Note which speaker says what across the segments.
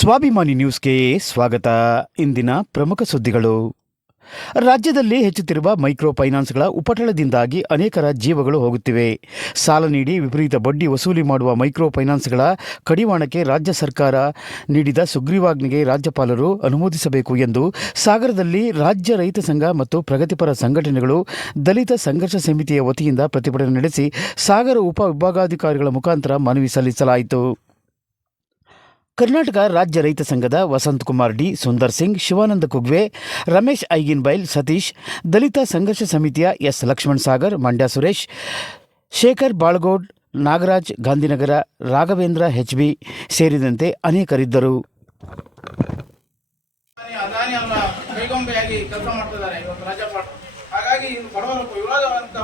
Speaker 1: ಸ್ವಾಭಿಮಾನಿ ನ್ಯೂಸ್ಗೆ ಸ್ವಾಗತ. ಇಂದಿನ ಪ್ರಮುಖ ಸುದ್ದಿಗಳು. ರಾಜ್ಯದಲ್ಲಿ ಹೆಚ್ಚುತ್ತಿರುವ ಮೈಕ್ರೋ ಫೈನಾನ್ಸ್ಗಳ ಉಪಟಳದಿಂದಾಗಿ ಅನೇಕರ ಜೀವಗಳು ಹೋಗುತ್ತಿವೆ. ಸಾಲ ನೀಡಿ ವಿಪರೀತ ಬಡ್ಡಿ ವಸೂಲಿ ಮಾಡುವ ಮೈಕ್ರೋ ಫೈನಾನ್ಸ್ಗಳ ಕಡಿವಾಣಕ್ಕೆ ರಾಜ್ಯ ಸರ್ಕಾರ ನೀಡಿದ ಸುಗ್ರೀವಾಜ್ಞೆಗೆ ರಾಜ್ಯಪಾಲರು ಅನುಮೋದಿಸಬೇಕು ಎಂದು ಸಾಗರದಲ್ಲಿ ರಾಜ್ಯ ರೈತ ಸಂಘ ಮತ್ತು ಪ್ರಗತಿಪರ ಸಂಘಟನೆಗಳು ದಲಿತ ಸಂಘರ್ಷ ಸಮಿತಿಯ ವತಿಯಿಂದ ಪ್ರತಿಭಟನೆ ನಡೆಸಿ ಸಾಗರ ಉಪ ವಿಭಾಗಾಧಿಕಾರಿಗಳ ಮುಖಾಂತರ ಮನವಿ ಸಲ್ಲಿಸಲಾಯಿತು. ಕರ್ನಾಟಕ ರಾಜ್ಯ ರೈತ ಸಂಘದ ವಸಂತ್ ಕುಮಾರ್ ಡಿ, ಸುಂದರ್ ಸಿಂಗ್, ಶಿವಾನಂದ ಕುಗ್ವೆ, ರಮೇಶ್ ಐಗಿನ್ಬೈಲ್, ಸತೀಶ್, ದಲಿತ ಸಂಘರ್ಷ ಸಮಿತಿಯ ಎಸ್ ಲಕ್ಷ್ಮಣ್ ಸಾಗರ್, ಮಂಡ್ಯ ಸುರೇಶ್, ಶೇಖರ್ ಬಾಳ್ಗೋಡ್, ನಾಗರಾಜ್, ಗಾಂಧಿನಗರ, ರಾಘವೇಂದ್ರ ಹೆಚ್ಬಿ ಸೇರಿದಂತೆ ಅನೇಕರಿದ್ದರು.
Speaker 2: ಹಾಗಾಗಿ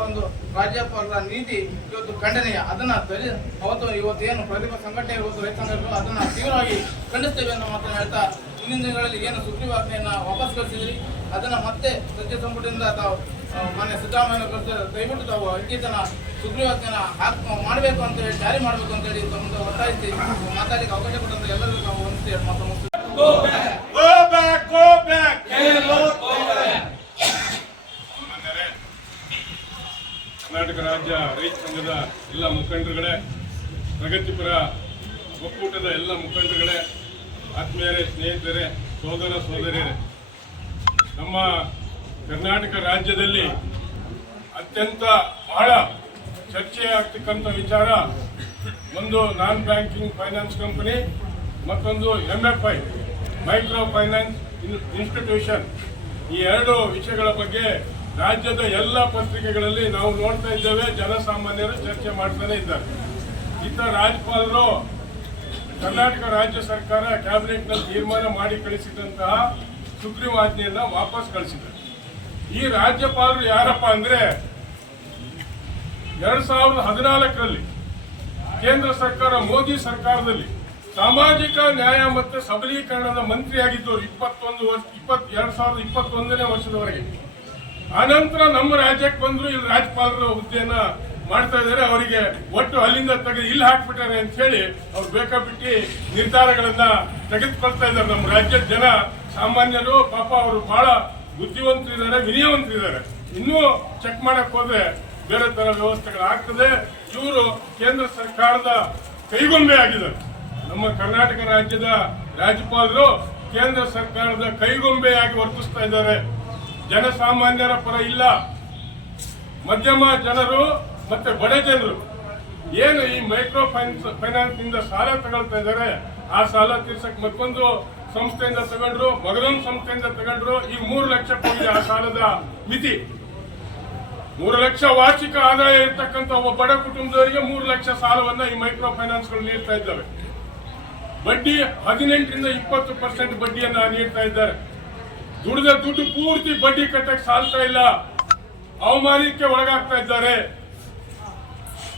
Speaker 2: ಒಂದು ರಾಜ್ಯಪಾಲರ ನೀತಿ ಇವತ್ತು ಖಂಡನೀಯ. ಅದನ್ನ ತಲೆ ಅವತ್ತು ಇವತ್ತು ಏನು ಪ್ರತಿಭಾ ಸಂಘಟನೆ ಇವತ್ತು ರೈತ ಸಂಘಟನೆಗಳು ಅದನ್ನ ತೀವ್ರವಾಗಿ ಖಂಡಿಸ್ತೇವೆ ಅನ್ನೋ ಮಾತನ್ನು ಹೇಳ್ತಾ ಮುಂದಿನ ದಿನಗಳಲ್ಲಿ ಏನು ಸುಗ್ರೀವಾಜ್ಞೆಯನ್ನ ವಾಪಸ್ ಕಳಿಸಿದ್ರಿ ಅದನ್ನ ಮತ್ತೆ ಸಚಿವ ಸಂಪುಟದಿಂದ ತಾವು ಮಾನ್ಯ ಸಿದ್ದರಾಮಯ್ಯ ದಯವಿಟ್ಟು ತಾವು ಅಂಕಿತನ ಸುಗ್ರೀವಾಜ್ಞೆನ ಹಾಕ್ ಮಾಡಬೇಕು ಅಂತ ಹೇಳಿ ಜಾರಿ ಮಾಡಬೇಕು ಅಂತ ಹೇಳಿ ತಮ್ಮದು ಒತ್ತಾಯಿಸಿ ಮಾತಾಡಲಿಕ್ಕೆ ಅವಕಾಶ ಕೊಟ್ಟಂತ ಎಲ್ಲರಿಗೂ ತಾವು ಒಂದು ಮಾತು
Speaker 3: ಕರ್ನಾಟಕ ರಾಜ್ಯ ರೈತ ಸಂಘದ ಎಲ್ಲ ಮುಖಂಡರುಗಳೇ, ಪ್ರಗತಿಪರ ಒಕ್ಕೂಟದ ಎಲ್ಲ ಮುಖಂಡರುಗಳೇ, ಆತ್ಮೀಯರೇ, ಸ್ನೇಹಿತರೇ, ಸೋದರ ಸೋದರಿಯರೇ, ನಮ್ಮ ಕರ್ನಾಟಕ ರಾಜ್ಯದಲ್ಲಿ ಅತ್ಯಂತ ಬಹಳ ಚರ್ಚೆ ಆಗ್ತಕ್ಕಂಥ ವಿಚಾರ ಒಂದು ನಾನ್ ಬ್ಯಾಂಕಿಂಗ್ ಫೈನಾನ್ಸ್ ಕಂಪನಿ, ಮತ್ತೊಂದು M F I micro finance institution. ಈ ಎರಡು ವಿಷಯಗಳ ಬಗ್ಗೆ ರಾಜ್ಯದ ಎಲ್ಲ ಪತ್ರಿಕೆಗಳಲ್ಲಿ ನಾವು ನೋಡ್ತಾ ಇದ್ದೇವೆ, ಜನಸಾಮಾನ್ಯರು ಚರ್ಚೆ ಮಾಡ್ತಾನೆ ಇದ್ದಾರೆ. ಇತ್ತ ರಾಜ್ಯಪಾಲರು ಕರ್ನಾಟಕ ರಾಜ್ಯ ಸರ್ಕಾರ ಕ್ಯಾಬಿನೆಟ್ನಲ್ಲಿ ತೀರ್ಮಾನ ಮಾಡಿ ಕಳಿಸಿದಂತಹ ಸುಗ್ರೀವಾಜ್ಞೆಯನ್ನ ವಾಪಸ್ ಕಳಿಸಿದ್ದಾರೆ. ಈ ರಾಜ್ಯಪಾಲರು ಯಾರಪ್ಪ ಅಂದ್ರೆ, ಎರಡ್ ಸಾವಿರದ ಹದಿನಾಲ್ಕರಲ್ಲಿ ಕೇಂದ್ರ ಸರ್ಕಾರ, ಮೋದಿ ಸರ್ಕಾರದಲ್ಲಿ ಸಾಮಾಜಿಕ ನ್ಯಾಯ ಮತ್ತು ಸಬಲೀಕರಣದ ಮಂತ್ರಿಯಾಗಿದ್ದವರು ಇಪ್ಪತ್ತೊಂದು ವರ್ಷ ಇಪ್ಪತ್ ಎರಡ್ ಸಾವಿರದ ಇಪ್ಪತ್ತೊಂದನೇ ವರ್ಷದವರೆಗೆ. ಆನಂತರ ನಮ್ಮ ರಾಜ್ಯಕ್ಕೆ ಬಂದ್ರು ಇಲ್ಲಿ ರಾಜ್ಯಪಾಲರ ಹುದ್ದೆಯನ್ನ ಮಾಡ್ತಾ ಇದ್ದಾರೆ. ಅವರಿಗೆ ಒಟ್ಟು ಅಲ್ಲಿಂದ ತೆಗೆದು ಇಲ್ಲಿ ಹಾಕ್ಬಿಟ್ಟಾರೆ ಅಂತ ಹೇಳಿ ಅವ್ರು ಬೇಕಾಬಿಟ್ಟಿ ನಿರ್ಧಾರಗಳನ್ನ ತೆಗೆದುಕೊಳ್ತಾ ಇದ್ದಾರೆ. ನಮ್ಮ ರಾಜ್ಯದ ಜನ ಸಾಮಾನ್ಯರು, ಪಾಪ ಅವರು ಬಹಳ ಬುದ್ಧಿವಂತರಿದ್ದಾರೆ, ವಿನಯವಂತರಿದ್ದಾರೆ. ಇನ್ನೂ ಚೆಕ್ ಮಾಡಕ್ ಹೋದ್ರೆ ಬೇರೆ ತರ ವ್ಯವಸ್ಥೆಗಳಾಗ್ತದೆ. ಇವರು ಕೇಂದ್ರ ಸರ್ಕಾರದ ಕೈಗೊಂಬೆ ಆಗಿದ್ದಾರೆ. ನಮ್ಮ ಕರ್ನಾಟಕ ರಾಜ್ಯದ ರಾಜ್ಯಪಾಲರು ಕೇಂದ್ರ ಸರ್ಕಾರದ ಕೈಗೊಂಬೆಯಾಗಿ ವರ್ತಿಸ್ತಾ ಇದ್ದಾರೆ. ಜನಸಾಮಾನ್ಯರ ಪರ ಇಲ್ಲ. ಮಧ್ಯಮ ಜನರು ಮತ್ತೆ ಬಡ ಜನರು. ಏನು ಈ ಮೈಕ್ರೋ ಫೈನಾನ್ಸ್ ಫೈನಾನ್ಸ್ ಇಂದ ಸಾಲ ತಗೊಳ್ತಾ ಇದ್ದಾರೆ? ಆ ಸಾಲ ತೀರ್ಸಕ್ ಮತ್ತೊಂದು ಸಂಸ್ಥೆಯಿಂದ ತಗೊಂಡ್ರು, ಮಗದೊಂದು ಸಂಸ್ಥೆಯಿಂದ ತಗೊಂಡ್ರು ಈ ಮೂರು ಲಕ್ಷ ಕೋಟಿ ಆ ಸಾಲದ ಮಿತಿ. ಮೂರು ಲಕ್ಷ ವಾರ್ಷಿಕ ಆದಾಯ ಇರ್ತಕ್ಕಂಥ ಒಬ್ಬ ಬಡ ಕುಟುಂಬದವರಿಗೆ ಮೂರು ಲಕ್ಷ ಸಾಲವನ್ನ ಈ ಮೈಕ್ರೋ ಫೈನಾನ್ಸ್ಗಳು ನೀಡ್ತಾ ಇದ್ದಾವೆ. ಬಡ್ಡಿ ಹದಿನೆಂಟರಿಂದ ಇಪ್ಪತ್ತು ಪರ್ಸೆಂಟ್ ಬಡ್ಡಿಯನ್ನ ನೀಡ್ತಾ ಇದ್ದಾರೆ. ದುಡಿದ ದುಡ್ಡು ಪೂರ್ತಿ ಬಡ್ಡಿ ಕಟ್ಟಕ್ಕೆ ಸಾಲ್ತಾ ಇಲ್ಲ. ಅವಮಾನಕ್ಕೆ ಒಳಗಾಗ್ತಾ ಇದ್ದಾರೆ.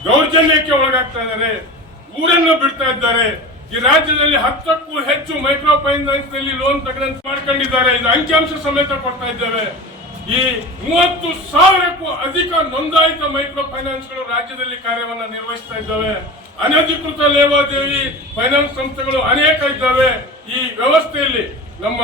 Speaker 3: ದೌರ್ಜನ್ಯಕ್ಕೆ ಒಳಗಾಗ್ತಾ ಇದ್ದಾರೆ. ಊರನ್ನು ಬಿಡ್ತಾ ಇದ್ದಾರೆ. ಈ ರಾಜ್ಯದಲ್ಲಿ ಹತ್ತಕ್ಕೂ ಹೆಚ್ಚು ಮೈಕ್ರೋ ಫೈನಾನ್ಸ್ನಲ್ಲಿ ಲೋನ್ ತಗೊಂಡು ಮಾಡ್ಕೊಂಡಿದ್ದಾರೆ. ಇದು ಅಂಕಿಅಂಶ ಸಮೇತ ಕೊಡ್ತಾ ಇದ್ದೇವೆ. ಈ ಮೂವತ್ತು ಸಾವಿರಕ್ಕೂ ಅಧಿಕ ನೋಂದಾಯಿತ ಮೈಕ್ರೋ ಫೈನಾನ್ಸ್ಗಳು ರಾಜ್ಯದಲ್ಲಿ ಕಾರ್ಯವನ್ನು ನಿರ್ವಹಿಸ್ತಾ ಇದ್ದಾವೆ. ಅನಧಿಕೃತ ಲೇವಾದೇವಿ ಫೈನಾನ್ಸ್ ಸಂಸ್ಥೆಗಳು ಅನೇಕ ಇದ್ದಾವೆ. ಈ ವ್ಯವಸ್ಥೆಯಲ್ಲಿ ನಮ್ಮ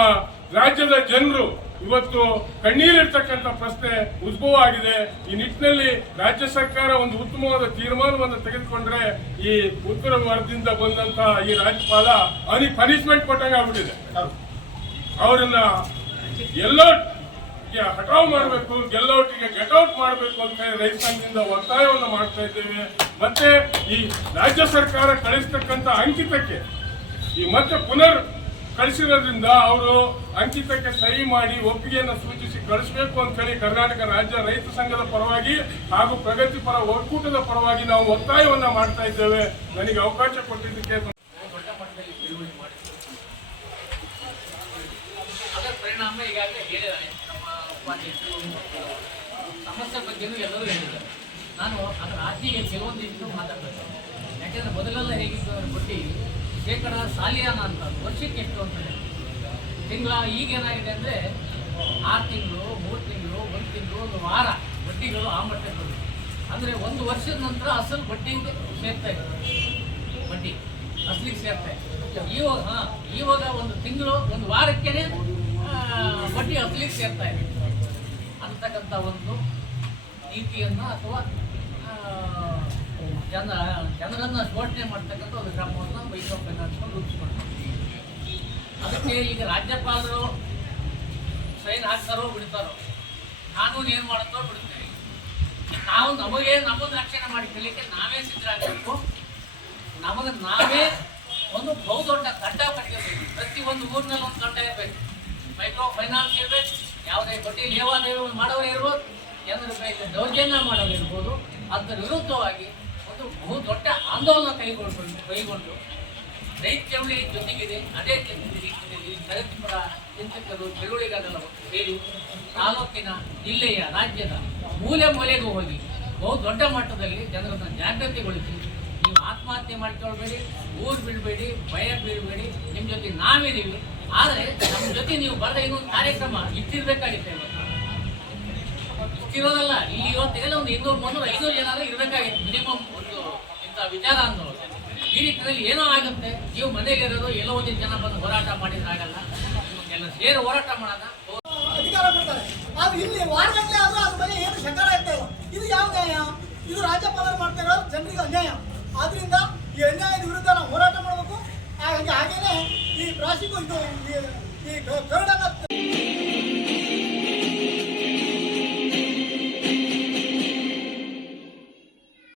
Speaker 3: ರಾಜ್ಯದ ಜನರು ಇವತ್ತು ಕಣ್ಣೀರಿರ್ತಕ್ಕಂಥ ಪ್ರಶ್ನೆ ಉದ್ಭವ ಆಗಿದೆ ಈ ನಿಟ್ಟಿನಲ್ಲಿ ರಾಜ್ಯ ಸರ್ಕಾರ ಒಂದು ಉತ್ತಮವಾದ ತೀರ್ಮಾನವನ್ನು ತೆಗೆದುಕೊಂಡ್ರೆ ಈ ಉತ್ತರ ಭಾರತದಿಂದ ಬಂದಂತಹ ಈ ರಾಜ್ಯಪಾಲ ಅವನಿಗೆ ಪನಿಷ್ಮೆಂಟ್ ಕೊಟ್ಟಂಗೆ ಆಗ್ಬಿಟ್ಟಿದೆ. ಅವರನ್ನ ಎಲ್ಲೋ ಹಟಾವ್ ಮಾಡಬೇಕು ಗೆಲ್ಲೋಟಿಗೆ ಗೆಟ್ಔಟ್ ಮಾಡಬೇಕು ಅಂತ ರೈತ ಸಂಘದಿಂದ ಒತ್ತಾಯವನ್ನು ಮಾಡ್ತಾ ಇದ್ದೇವೆ. ಮತ್ತೆ ಈ ರಾಜ್ಯ ಸರ್ಕಾರ ಕಳಿಸ್ತಕ್ಕಂಥ ಅಂಕಿತಕ್ಕೆ ಈ ಮತ್ತೆ ಪುನರ್ ಕಳಿಸಿರೋದ್ರಿಂದ ಅವರು ಅಂಕಿತಕ್ಕೆ ಸಹಿ ಮಾಡಿ ಒಪ್ಪಿಗೆಯನ್ನು ಸೂಚಿಸಿ ಕಳಿಸಬೇಕು ಅಂತ ಹೇಳಿ ಕರ್ನಾಟಕ ರಾಜ್ಯ ರೈತ ಸಂಘದ ಪರವಾಗಿ ಹಾಗೂ ಪ್ರಗತಿಪರ ಒಕ್ಕೂಟದ ಪರವಾಗಿ ನಾವು ಒತ್ತಾಯವನ್ನ ಮಾಡ್ತಾ ಇದ್ದೇವೆ. ನನಗೆ ಅವಕಾಶ ಕೊಟ್ಟಿದ್ದಕ್ಕೆ
Speaker 4: ಪರಿಣಾಮ ಈಗಾಗಲೇ ಹೇಳಿದ್ದಾರೆ ಸಮಸ್ಯೆ ಬಗ್ಗೆನೂ ಎಲ್ಲರೂ ಹೇಳಿದ್ದಾರೆ. ನಾನು ಅದರ ಆಚೆಗೆ ಕೆಲವೊಂದಿಷ್ಟು ಮಾತಾಡಬೇಕು ಯಾಕೆಂದ್ರೆ ಮೊದಲೆಲ್ಲ ಹೇಗಿತ್ತು ಬಡ್ಡಿ ಶೇಕಡ ಸಾಲಿಯಾನ ಅಂತ, ವರ್ಷಕ್ಕೆ ಎಷ್ಟು ಅಂತ. ತಿಂಗಳ ಈಗೇನಾಗಿದೆ ಅಂದರೆ, ಆರು ತಿಂಗಳು, ಮೂರು ತಿಂಗಳು, ಒಂದು ತಿಂಗಳು, ಒಂದು ವಾರ ಬಡ್ಡಿಗಳು ಆ ಬಂದಿದೆ. ಅಂದರೆ ಒಂದು ವರ್ಷದ ನಂತರ ಅಸಲು ಬಡ್ಡಿ ಸೇರ್ತಾ ಇದೆ ಬಡ್ಡಿ ಅಸಲಿಗೆ ಸೇರ್ತಾ ಇದೆ ಇವಾಗ ಹಾಂ, ಇವಾಗ ಒಂದು ತಿಂಗಳು, ಒಂದು ವಾರಕ್ಕೇನೆ ಬಡ್ಡಿ ಅಸಲಿಗೆ ಸೇರ್ತಾ ಇದೆ. ಅಂತಕ್ಕಂಥ ಒಂದು ನೀತಿಯನ್ನು ಅಥವಾ ಜನ ಜನರನ್ನು ಶೋಷಣೆ ಮಾಡ್ತಕ್ಕಂಥ ಒಂದು ಕ್ರಮವನ್ನು ಮೈಕ್ರೋ ಫೈನಾನ್ಸ್ ರೂಪಿಸ್ಕೊಂಡು ಅದಕ್ಕೆ ಈಗ ರಾಜ್ಯಪಾಲರು ಸೈನ್ ಹಾಕ್ತಾರೋ ಬಿಡ್ತಾರೋ, ಕಾನೂನು ಏನು ಮಾಡುತ್ತೋ ಬಿಡ್ತೇವೆ ನಾವು ನಮಗೆ ನಮ್ಮನ್ನು ರಕ್ಷಣೆ ಮಾಡಿಕೊಳ್ಳಿಕ್ಕೆ ನಾವೇ ಸಿದ್ಧರಾಗಬೇಕು. ನಮಗೆ ನಾವೇ ಒಂದು ಬಹುದೊಡ್ಡ ತಂಡ ಕಟ್ಟಿರಬೇಕು ಪ್ರತಿ ಒಂದು ಊರಿನಲ್ಲಿ ಒಂದು ತಂಡ ಇರಬೇಕು. ಮೈಕ್ರೋ ಫೈನಾನ್ಸ್ ಇರಬೇಕು, ಯಾವುದೇ ಬಡ್ಡಿ ಲೇವಾದೇವಿ ಮಾಡೋರು ಇರ್ಬೋದು, ಜನರ ಮೇಲೆ ದೌರ್ಜನ್ಯ ಮಾಡೋರು ಇರ್ಬೋದು. ಅದರ ವಿರುದ್ಧವಾಗಿ ಬಹು ದೊಡ್ಡ ಆಂದೋಲನ ಕೈಗೊಂಡು ಕೈಗೊಂಡು ರೈತ ಚಳವಳಿ ಜೊತೆಗಿದೆ. ಅದೇ ರೀತಿಯಲ್ಲಿ ದಲಿತರ ಚಿಂತಕರು ಚಳುವಳಿಗಾರರ ಸೇರಿ ತಾಲೂಕಿನ ಜಿಲ್ಲೆಯ ರಾಜ್ಯದ ಮೂಲೆ ಮೂಲೆಗೂ ಹೋಗಿ ಬಹು ದೊಡ್ಡ ಮಟ್ಟದಲ್ಲಿ ಜನರನ್ನು ಜಾಗೃತಿಗೊಳಿಸಿ ನೀವು ಆತ್ಮಹತ್ಯೆ ಮಾಡಿಕೊಳ್ಬೇಡಿ, ಊರು ಬಿಡಬೇಡಿ, ಭಯ ಬೀಳಬೇಡಿ ನಿಮ್ಮ ಜೊತೆ ನಾವಿದ್ದೀವಿ. ಆದರೆ ನಮ್ಮ ಜೊತೆ ನೀವು ಬರೆದ ಇನ್ನೊಂದು ಕಾರ್ಯಕ್ರಮ ಇಟ್ಟಿರ್ಬೇಕಾಗಿತ್ತು ಇವತ್ತು. ಇಷ್ಟಿರೋದಲ್ಲ ಇಲ್ಲಿ ಇವತ್ತಿಗೆಲ್ಲ ಒಂದು ಇನ್ನೂರು ಮುನ್ನೂರು ಐನೂರು ಜನ ಇರಬೇಕಾಗಿತ್ತು ಮಿನಿಮಮ್ ಇಂಥ ವಿಚಾರ ಅನ್ನೋದು ಈ ನಿಟ್ಟಿನಲ್ಲಿ ಏನೋ ಆಗುತ್ತೆ, ನೀವು ಮನೆಯಲ್ಲಿರೋದು ಎಲ್ಲೋ ಒಂದು ಜನ ಬಂದು ಹೋರಾಟ ಮಾಡಿದ್ರೆ ಆಗಲ್ಲ. ಎಲ್ಲ ಸೇರಿ ಹೋರಾಟ ಮಾಡೋಣ.
Speaker 5: ಅಧಿಕಾರ ಕೊಡ್ತಾರೆ ಆದ್ರೆ ಇಲ್ಲಿ ವಾರಗಟ್ಟಲೆ ಆದ್ರೂ ಅದ್ರ ಬಗ್ಗೆ ಏನು ಶಂಕರ ಇರ್ತಾ ಇದು ಯಾವ ನ್ಯಾಯ? ಇದು ರಾಜ್ಯಪಾಲರು ಮಾಡ್ತಾ ಜನರಿಗೆ ಅನ್ಯಾಯ. ಆದ್ರಿಂದ ಈ ಅನ್ಯಾಯದ ವಿರುದ್ಧ ನಾವು ಹೋರಾಟ ಮಾಡಬೇಕು. ಹಾಗೆ ಹಾಗೇನೆ ಈ ಇದು ಈ- ಕರಡನ್ನ